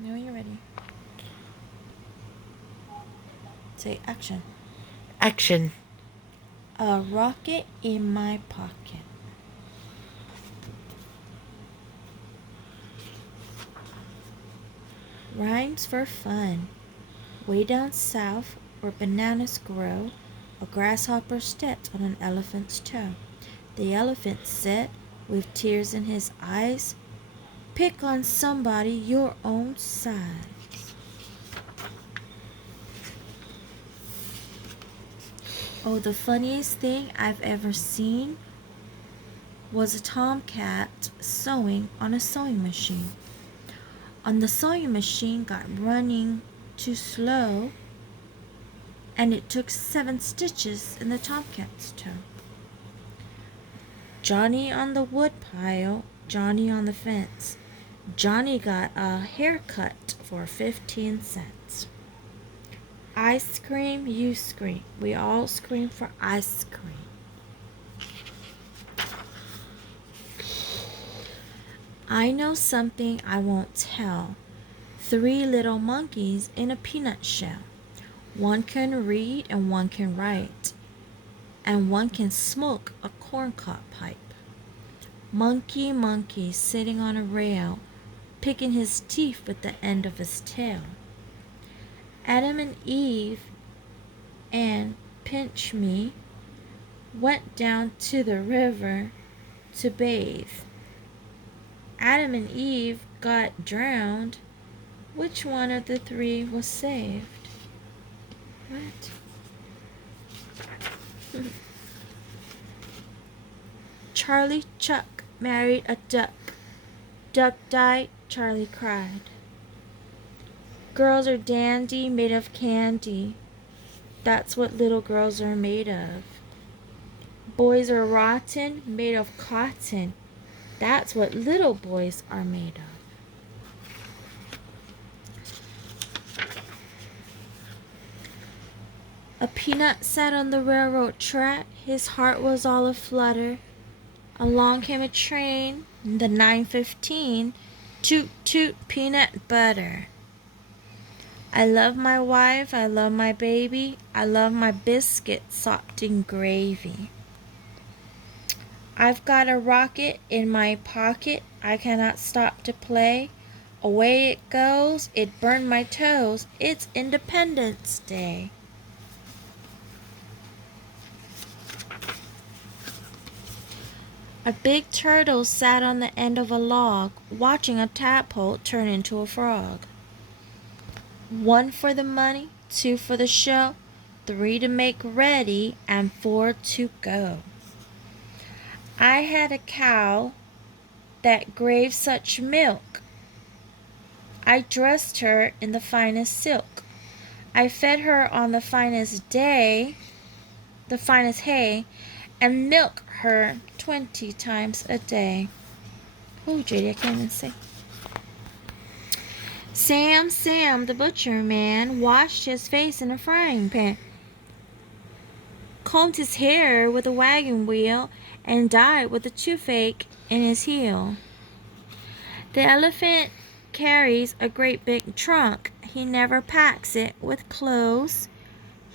No, you're ready. Say action. Action. A rocket in my pocket. Rhymes for fun. Way down south, where bananas grow, a grasshopper stepped on an elephant's toe. The elephant said, with tears in his eyes, pick on somebody your own size. Oh, the funniest thing I've ever seen was a tomcat sewing on a sewing machine. On the sewing machine got running too slow, and it took 7 stitches in the tomcat's toe. Johnny on the woodpile, Johnny on the fence. Johnny got a haircut for 15 cents. I scream, you scream. We all scream for ice cream. I know something I won't tell. 3 little monkeys in a peanut shell. One can read and one can write, and one can smoke a corncob pipe. Monkey, monkey, sitting on a rail, picking his teeth with the end of his tail. Adam and Eve and Pinch Me went down to the river to bathe. Adam and Eve got drowned. Which one of the 3 was saved? What? Charlie Chuck married a duck. Duck died, Charlie cried. Girls are dandy, made of candy. That's what little girls are made of. Boys are rotten, made of cotton. That's what little boys are made of. A peanut sat on the railroad track. His heart was all aflutter. Along came a train, the 9:15. Toot toot peanut butter. I love my wife, I love my baby, I love my biscuit soaked in gravy. I've got a rocket in my pocket, I cannot stop to play. Away it goes, it burned my toes, it's Independence Day. A big turtle sat on the end of a log, watching a tadpole turn into a frog. 1 for the money, 2 for the show, 3 to make ready, and 4 to go. I had a cow that gave such milk. I dressed her in the finest silk. I fed her on the finest hay, and milk her 20 times a day. Oh, JD, I can't even say. Sam, the butcher man, washed his face in a frying pan, combed his hair with a wagon wheel, and died with a toothache in his heel. The elephant carries a great big trunk. He never packs it with clothes.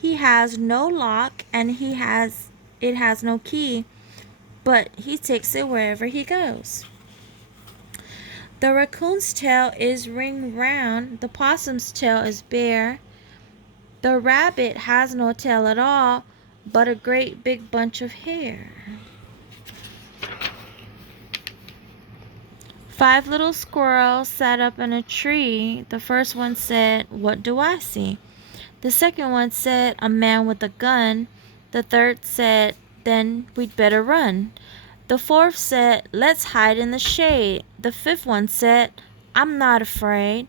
He has no lock and it has no key, but he takes it wherever he goes. The raccoon's tail is ring round, the possum's tail is bare. The rabbit has no tail at all, but a great big bunch of hair. 5 little squirrels sat up in a tree. The first one said, "What do I see?" The second one said, "A man with a gun." The third said, "Then we'd better run." The fourth said, "Let's hide in the shade." The fifth one said, "I'm not afraid."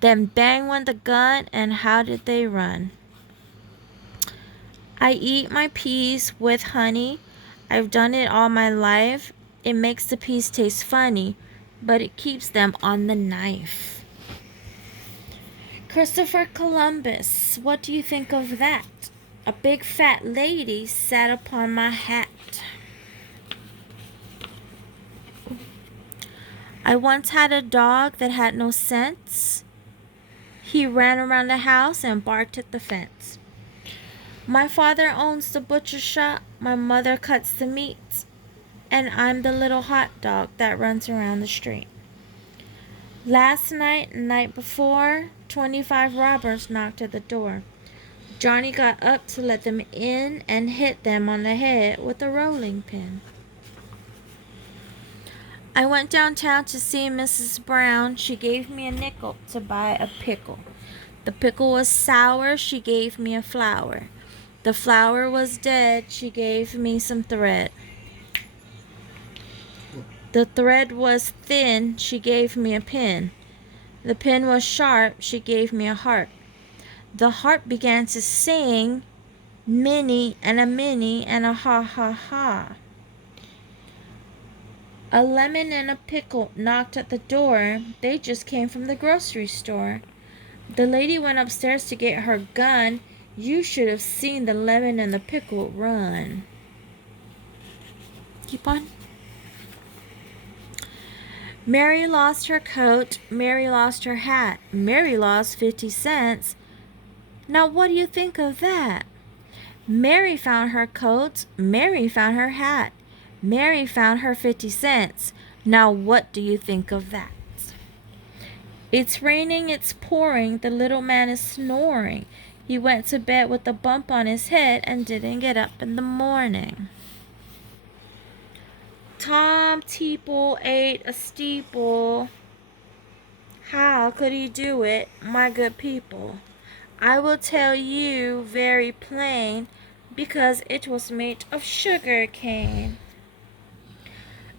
Then bang went the gun, and how did they run? I eat my peas with honey. I've done it all my life. It makes the peas taste funny, but it keeps them on the knife. Christopher Columbus, what do you think of that? A big fat lady sat upon my hat. I once had a dog that had no sense. He ran around the house and barked at the fence. My father owns the butcher shop, my mother cuts the meat, and I'm the little hot dog that runs around the street. Last night and night before, 25 robbers knocked at the door. Johnny got up to let them in and hit them on the head with a rolling pin. I went downtown to see Mrs. Brown. She gave me a nickel to buy a pickle. The pickle was sour. She gave me a flower. The flower was dead. She gave me some thread. The thread was thin. She gave me a pin. The pin was sharp. She gave me a heart. The heart began to sing, Minnie and a Minnie and a ha ha ha. A lemon and a pickle knocked at the door. They just came from the grocery store. The lady went upstairs to get her gun. You should have seen the lemon and the pickle run. Keep on. Mary lost her coat. Mary lost her hat. Mary lost 50 cents. Now what do you think of that? Mary found her coat. Mary found her hat. Mary found her 50 cents. Now what do you think of that? It's raining, it's pouring, the little man is snoring. He went to bed with a bump on his head and didn't get up in the morning. Tom Teeple ate a steeple. How could he do it, my good people? I will tell you very plain, because it was made of sugar cane.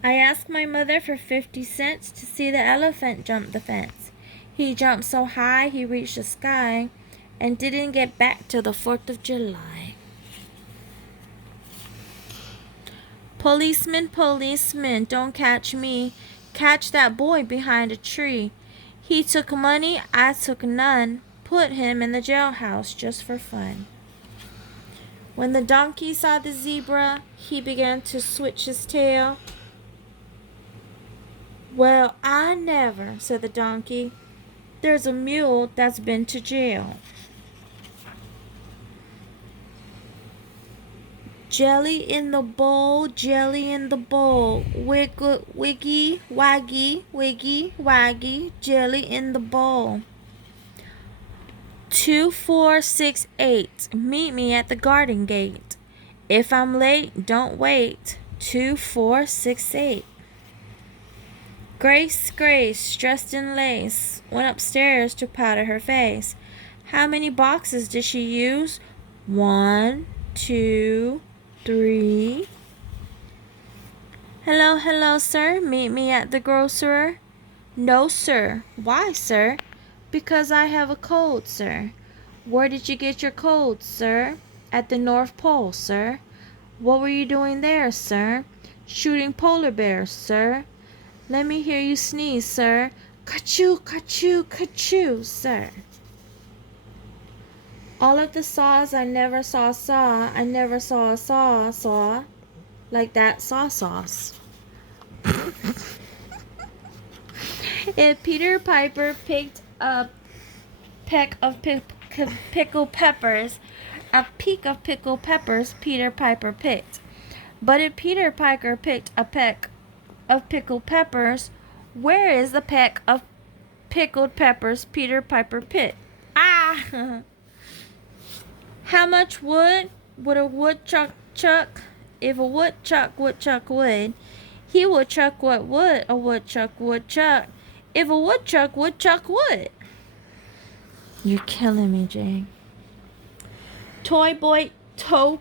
I asked my mother for 50 cents to see the elephant jump the fence. He jumped so high he reached the sky and didn't get back till the 4th of July. Policeman, policeman, don't catch me. Catch that boy behind a tree. He took money, I took none. Put him in the jailhouse just for fun. When the donkey saw the zebra, he began to switch his tail. Well, I never, said the donkey. There's a mule that's been to jail. Jelly in the bowl, jelly in the bowl. Wiggy, waggy, wiggy, waggy, jelly in the bowl. 2468, meet me at the garden gate. If I'm late, don't wait. 2468. Grace, Grace, dressed in lace, went upstairs to powder her face. How many boxes did she use? 1, 2, 3. Hello, hello, sir. Meet me at the grocer. No, sir. Why, sir? Because I have a cold, sir. Where did you get your cold, sir? At the North Pole, sir. What were you doing there, sir? Shooting polar bears, sir. Let me hear you sneeze, sir. Ka-choo, ka-choo, ka-choo, sir. All of the saws I never saw I never saw a saw like that sauce. If Peter Piper picked a peck of pickled peppers, a peck of pickled peppers Peter Piper picked. But if Peter Piper picked a peck of pickled peppers, where is the peck of pickled peppers Peter Piper picked? Ah! How much wood would a woodchuck chuck? If a woodchuck would, he would chuck what wood a woodchuck would chuck. If a woodchuck would. You're killing me, Jane. Toy boy, toy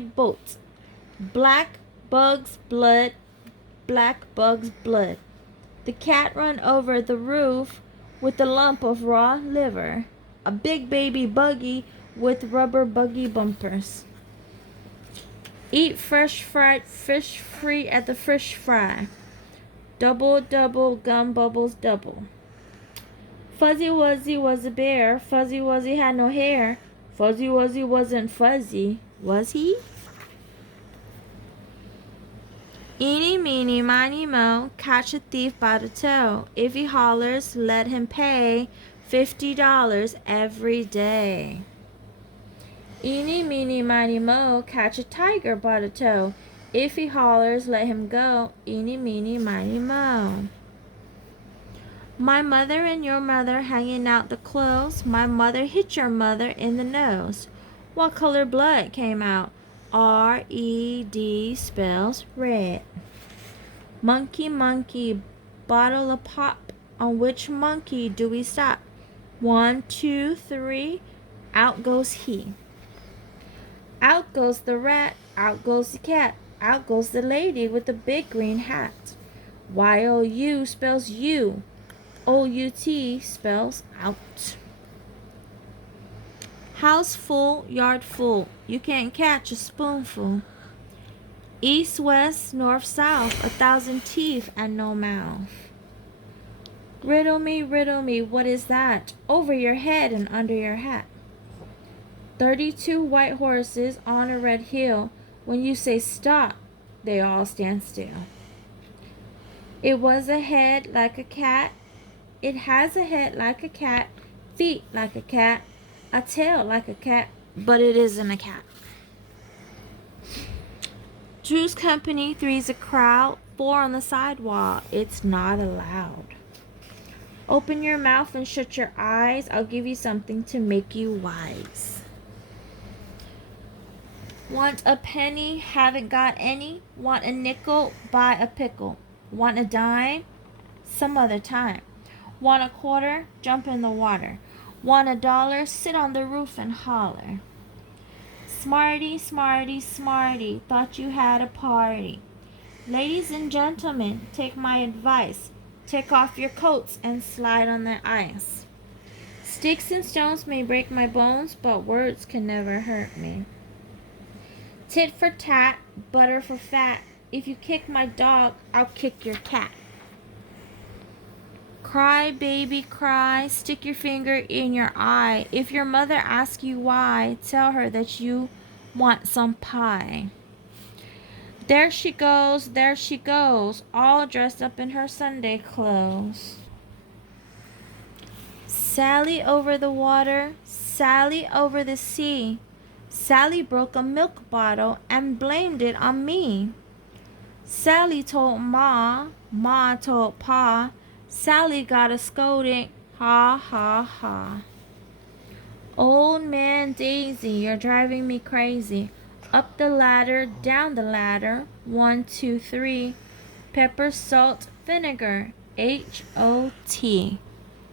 boat. Black bug's blood. The cat run over the roof with a lump of raw liver. A big baby buggy with rubber buggy bumpers. Eat fresh fried fish free at the fish fry. Double, gum bubbles double. Fuzzy Wuzzy was a bear. Fuzzy Wuzzy had no hair. Fuzzy Wuzzy wasn't fuzzy, was he? Eeny, meeny, miny, mo, catch a thief by the toe. If he hollers, let him pay. $50 every day. Eeny, meeny, miny, mo, catch a tiger by the toe. If he hollers, let him go. Eeny, meeny, miny, mo. My mother and your mother hanging out the clothes. My mother hit your mother in the nose. What color blood came out? R-E-D spells red. Monkey, monkey, bottle of pop. On which monkey do we stop? 1, 2, 3, out goes he. Out goes the rat, out goes the cat, out goes the lady with the big green hat. Y-O-U spells you. O-U-T spells out. House full, yard full, you can't catch a spoonful. East, west, north, south, 1,000 teeth and no mouth. Riddle me, what is that? Over your head and under your hat. 32 white horses on a red hill. When you say stop, they all stand still. It was a head like a cat. It has a head like a cat, feet like a cat, a tail like a cat, but it isn't a cat. Two's company, three's a crowd, 4 on the sidewalk. It's not allowed. Open your mouth and shut your eyes. I'll give you something to make you wise. Want a penny? Haven't got any? Want a nickel? Buy a pickle. Want a dime? Some other time. Want a quarter? Jump in the water. Want a dollar? Sit on the roof and holler. Smarty, smarty, smarty, thought you had a party. Ladies and gentlemen, take my advice. Take off your coats and slide on the ice. Sticks and stones may break my bones, but words can never hurt me. Tit for tat, butter for fat. If you kick my dog, I'll kick your cat. Cry, baby, cry. Stick your finger in your eye. If your mother asks you why, tell her that you want some pie. There she goes, all dressed up in her Sunday clothes. Sally over the water, Sally over the sea. Sally broke a milk bottle and blamed it on me. Sally told Ma, Ma told Pa. Sally got a scolding, ha, ha, ha. Old man Daisy, you're driving me crazy. Up the ladder, down the ladder, 1, 2, 3. Pepper, salt, vinegar, H-O-T.